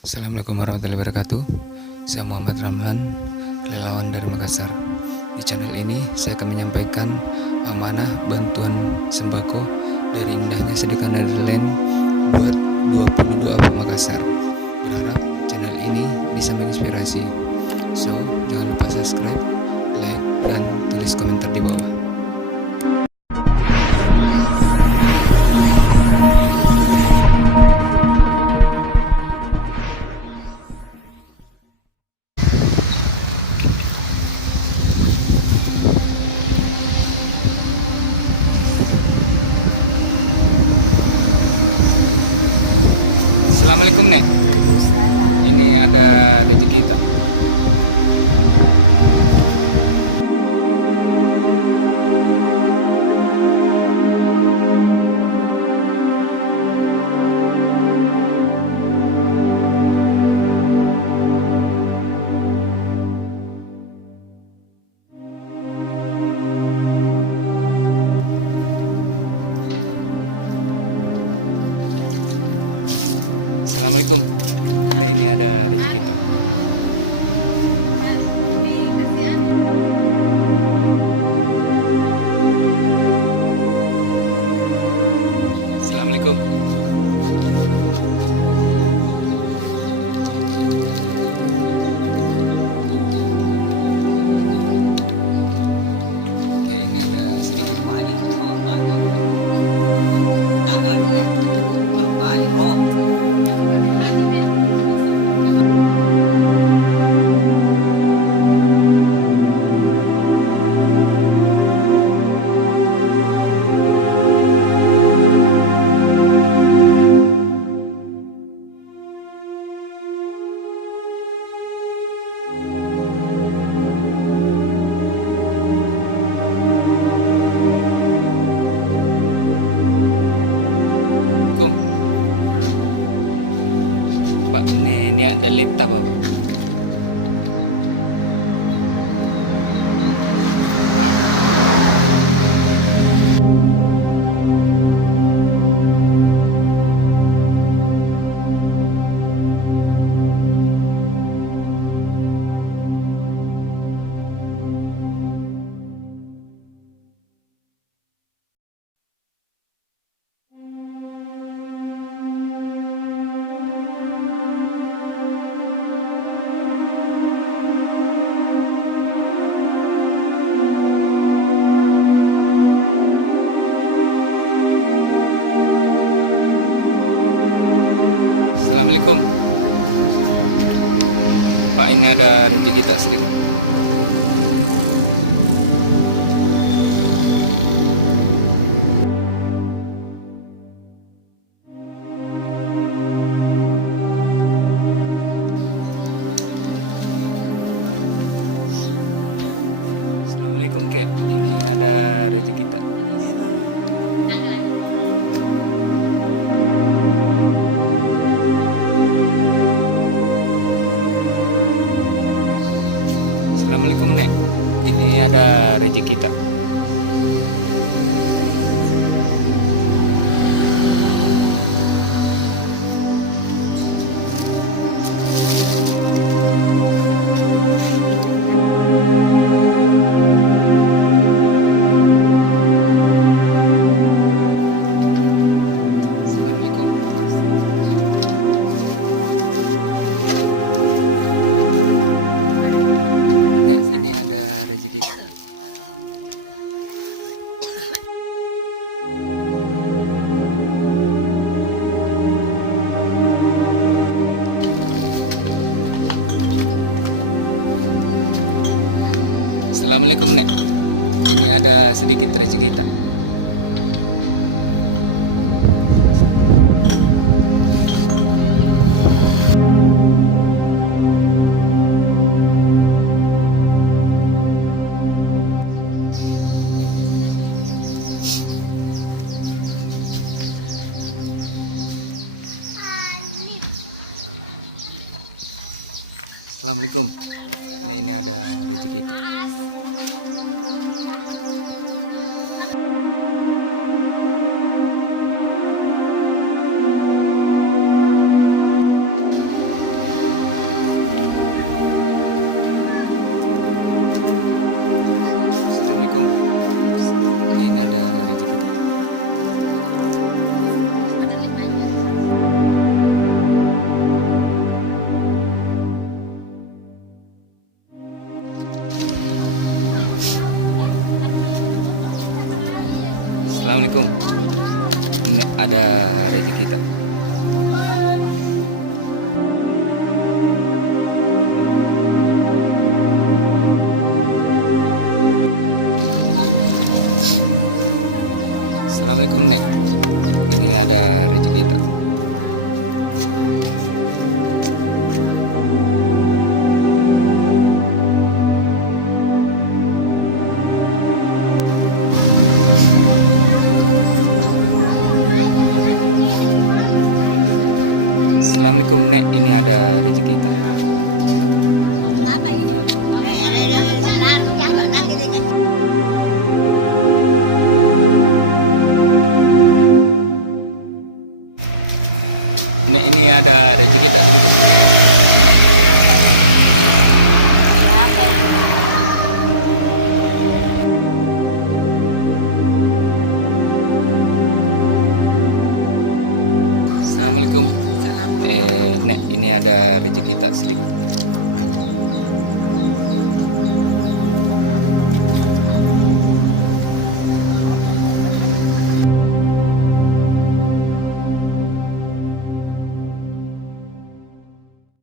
Assalamualaikum warahmatullahi wabarakatuh. Saya Muhammad Ramlan, relawan dari Makassar. Di channel ini saya akan menyampaikan amanah bantuan sembako dari indahnya sedekah Netherlands buat 22 Apa Makassar. Berharap channel ini bisa menginspirasi. So, jangan lupa subscribe, like, dan tulis komentar di bawah. Assalamualaikum Nek. Ini ada rezeki kita. Assalamualaikum. Ini ada rezeki kita. Assalamualaikum. Oke, ini ada sedikit. Pak, ini ada lintah Pak. Assalamualaikum. Pak, ini ada rezeki kita sedikit. Assalamualaikum Kek. Ini ada rezeki kita. Assalamualaikum Nek. Ini ada rezeki kita. Assalamualaikum. Guys, ini ada rezeki kita. Assalamualaikum Nek. Ini ada sedikit rezeki kita. Assalamualaikum. Nah, ini ada rezeki kita.